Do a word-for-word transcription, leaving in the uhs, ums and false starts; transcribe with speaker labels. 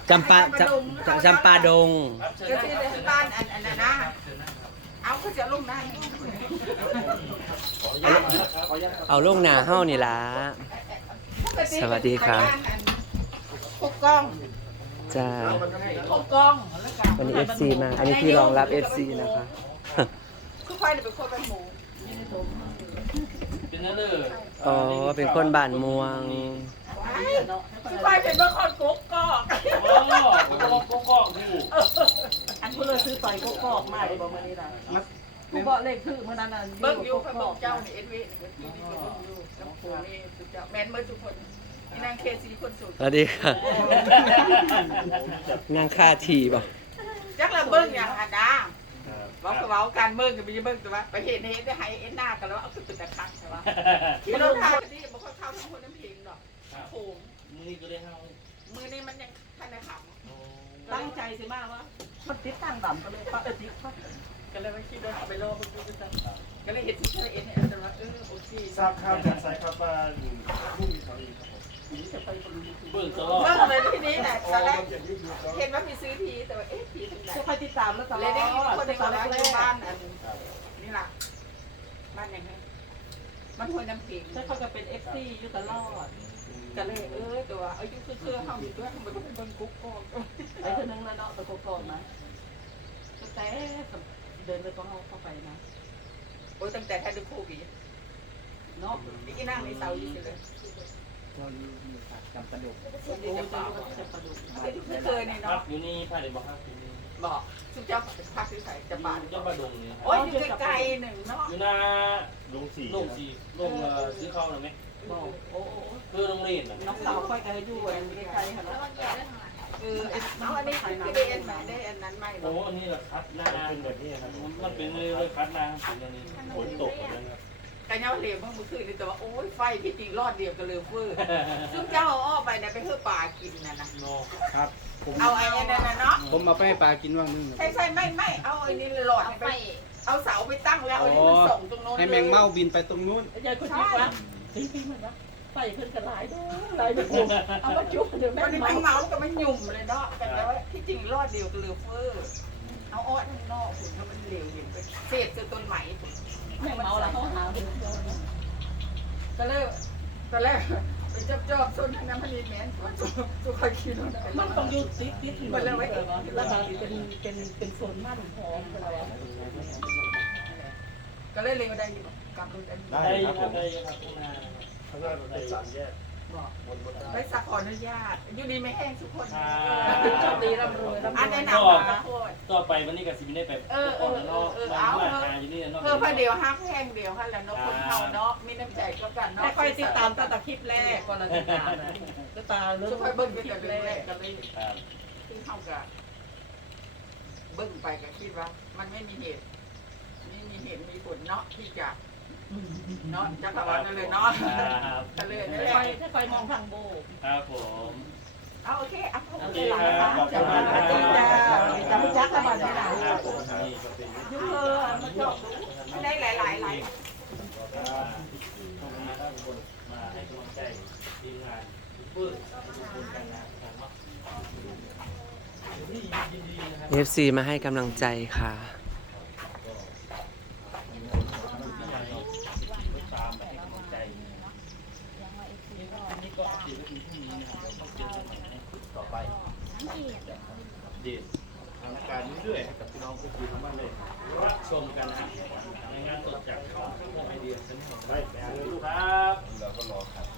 Speaker 1: จำปาจำจำปาดง
Speaker 2: ก็คือในบ้านอันอันนั้นนะเอาก็จะลงได้
Speaker 1: เอาลงหนาเฮ้านี่ล่ะสวัสดีครับ
Speaker 2: พกกล้อง
Speaker 1: จ้า
Speaker 2: พกกล้อง
Speaker 1: วันนี้ เอฟ ซี มา อันนี้ที่รองรับ เอฟ ซี นะคะ
Speaker 2: คือควายเป็นคนเป็นหมู
Speaker 3: เป็นนั่นเลย
Speaker 1: อ๋อ เป็นคนบ้านม่วง
Speaker 2: คือควายเป็นเมื่อคนกุ๊กกอก
Speaker 3: โอ้ก็ลองก็ก็ดู
Speaker 4: อันผู้เลยซื้อต่อยก็กอกมาเลยบอกมานี่นะผู้บอกเลขคือเมื่อนั้นน่ะ
Speaker 2: เบิ้งอยู่พระบอกเจ้าในเอ็นวีนี่ก็ที่นี่ก็อยู่น้ำโขงนี่สุดเจ้าแมนเมื่อทุกคนนี่นางเคซีคนสุด
Speaker 1: สวัสดีค่ะนางค่าทีบ่
Speaker 2: จักละเบิ้งอย่างอันดาเว้ากับเว้าการเบิ้งกับมีเบิ้งแต่ว่าไปเห็นเห็นได้ให้เอ็นหน้ากันแล้วเอาขึ้นเป็นตะคักใช่ปะที่เราทำที่บ่ค่อยเข้าทั้งคนน้ำเพลงหรอกโขง
Speaker 3: มือก็ได้เฮา
Speaker 2: มือนี่มันยังทันได้ข
Speaker 4: ตั้งใจสิมากว่ามันติดตั้งต่ำก็เลยปะเออติดปะ
Speaker 2: ำก็เลยไม่คิดว่าไปรอเพิ่งดูกันก็เลยเห็นที่เธอเอ็นเนี่ยแต่ว่าเออโอเค
Speaker 5: ทราบข่าวจากสายครับว่าผู้มีข่าวดีครับผม
Speaker 4: จะไปคนรู้
Speaker 3: เบิ่งตลอด
Speaker 2: เบิ้งเลยที่นี้แหละ
Speaker 5: อ๋อ
Speaker 2: ตอนแรก
Speaker 5: มันจะยืดยืดแล้ว
Speaker 2: เห็นว่ามีซื้อทีแต่ว่าเอ๊ะทีถึงไหน
Speaker 4: จะไปติดตามแล้วตล
Speaker 2: เล
Speaker 4: อย ด
Speaker 2: ได้ยินคนใน
Speaker 4: ตอน
Speaker 2: บ้าน
Speaker 4: แร
Speaker 2: อยู่
Speaker 4: ก
Speaker 2: บ้านอันนี่ล่ะบ้านยังไงมันห้วยน้ำผิง
Speaker 4: ถ้าเขาจะเป็นเอฟซีอยู่ตลอด
Speaker 2: ก็เลยเออตัวอายุคือคือเฮาอยู่ด้วยทำไมต้องเป็นคนกุ๊กกอก
Speaker 4: ไปเท่านึงแล้วเนาะตะโกกอกนะแต่เดินไปก็เขาเข้าไปนะ
Speaker 2: โอ้ยตั้งแต่ท่านดูโควิด
Speaker 4: เนาะ
Speaker 2: พี่นั่งในเสาอยู่เลย
Speaker 5: จำประดุก
Speaker 4: โอ้ยจะจะประดุก
Speaker 2: ไม่เคยใน
Speaker 3: พั
Speaker 2: เนาะ
Speaker 3: กอยู่นี่พาได้บ่ครับอยู่นี่
Speaker 2: บอกสุเจ้าพักที่ใส่จะบาด
Speaker 3: เจ้าบ้านดงนี่
Speaker 2: โอ้ยอยู่ไกลๆหนึ่งเนาะ
Speaker 3: อยู่หน้า
Speaker 5: ลงสี่
Speaker 3: ลงสีลงซื้อข้าวหน่อยไหม
Speaker 4: บอกโอ้
Speaker 3: คือโรงเรียนน่ะ
Speaker 4: น้องสาวค่อยกันอยู่อันใกล้ๆค่ะเนาะ
Speaker 2: เออเอาอันนี้คือได้เอ็นไหมได้อันนั้นไหม
Speaker 3: โอ้อันนี้แหละคัดหน้า
Speaker 5: เป็นแบบนี้ครับผม
Speaker 3: มันเป็นเลยเลยคัดหน้าเป็นอย่างนี้
Speaker 5: ฝนตกแบบนี้ครับ
Speaker 2: กันเงาเหลวเมื่อคืนนี่แต่ว่าโอ้ยไฟที่จริงรอดเดียวกันเลยเฟื่อซึ่งเจ้าเอาอ้อไปเนี่ยไปเพื่อป่ากินนะนะ
Speaker 3: โน
Speaker 5: ครับผม
Speaker 2: เอาไอ้นั่นนะเนาะ
Speaker 5: ผมเอาไปให้ปลากินว่างนึง
Speaker 2: ใช่ใช่ไม่ไม่เอาไอ้นี่หลอดไปเอาเสาไปตั้งแล้วเอาไอ้นี่มันส่งตรงโน้น
Speaker 5: ให้แมงเม่าบินไปตรงนู้น
Speaker 4: ยายคนนี้ว่าจริงๆมันว่าไปเพิ่นกันหลายเด้อหลายแบบเอามาจุ๊บเดี๋ยวแม่
Speaker 2: วันนี้
Speaker 4: เมา
Speaker 2: ไม่เมาก็ไม่หยุ่มเลยเนาะแต่ว่าที่จริงรอดเดียวกันเลยเฟื่อเอาอ้อทั้งนอกถึงถ้ามันเหลวเห็นไปเศษคือต้นไหม
Speaker 4: แม่เมาแล้วเขาหาเพิ่น
Speaker 2: ก็เลยตอนแรกไปจับจอบส้นน้ำมันนี่แมนตัวคอยคิดแล้วได้
Speaker 4: มันต้องอยู่ติดติดถึงแล้วแล้วบางเป็นเป็นเป็นโซนมั่นพร้อมกันแล้ว
Speaker 2: ก็เลยเลยมาได้อยู่กับรถอันนี้
Speaker 3: ได้ครับได้ครับคุณอา
Speaker 5: ข้างหน้ามันเป็นสามแยก
Speaker 2: บอก
Speaker 5: บนบนได้
Speaker 2: ไปสักขออนุญาตอยู่ดีไม่แห้งทุกคน
Speaker 4: โชคดีร่ำรวยร่ำร
Speaker 2: อัน
Speaker 4: วย
Speaker 2: แนะนำมาโคตร
Speaker 3: ต่อไปวันนี้ก็สิไม่ได้ไปเนาะบ้านหาอยู่นี่เนาะ
Speaker 2: เพื่อพอเดียวห้าแห้งเดียวค่ะแล้วเนาะคนเฮาเนาะมีน้ำใจก็กันเนาะ
Speaker 4: แต่ค่อยติดตามตั้งแต่คลิปแรกก่อนเราติดตามนะติดตามเรื่อง
Speaker 2: สุขอยเบิ้งไปแต่เรื่องแรกก็เลย
Speaker 3: ครับ
Speaker 2: ซึ่งเฮากับเบิ้งไปก็คิดว่า มันไม่มีเหตุไม่มีเหตุมีผลเนาะที่จะเนาะจักรวาลนั่นเลยเนาะ
Speaker 3: ครับ
Speaker 2: ก็เลยนั่นแห
Speaker 4: ค่
Speaker 2: ละ
Speaker 4: อยค่อยมองทางโบ
Speaker 3: ครับผม
Speaker 2: เอาโอเคเอา
Speaker 3: โอเค
Speaker 2: หลัง
Speaker 3: ครั
Speaker 2: นะ
Speaker 3: บ
Speaker 2: คะจะมาจ้าจะมาจักรวาลที่ไหน
Speaker 3: ครับผม
Speaker 2: ยุ่งเออมันชอบดูได้หลายหลายหลาย
Speaker 3: มาให้กำลังใจทีมงานเปิดคุณกันนะครับ
Speaker 1: เอฟ ซี มาให้กำลังใจค่ะ
Speaker 3: ตามไปให้กำลังใจนี่ก็เดี๋ยวถึงพรุ่งนี้นะครับต้องเจอกันใหม่ในคลิปต่อไปเด็ด
Speaker 5: สถานการณ์เรื่อยๆกับพี่น้องก็คือทั้งวันเลย
Speaker 3: รับชมกันนะในงานสดจากช่องไอเดียเสนอ
Speaker 5: ไปไปหาเงินลูก
Speaker 3: ครับ
Speaker 5: เราก็รอครับ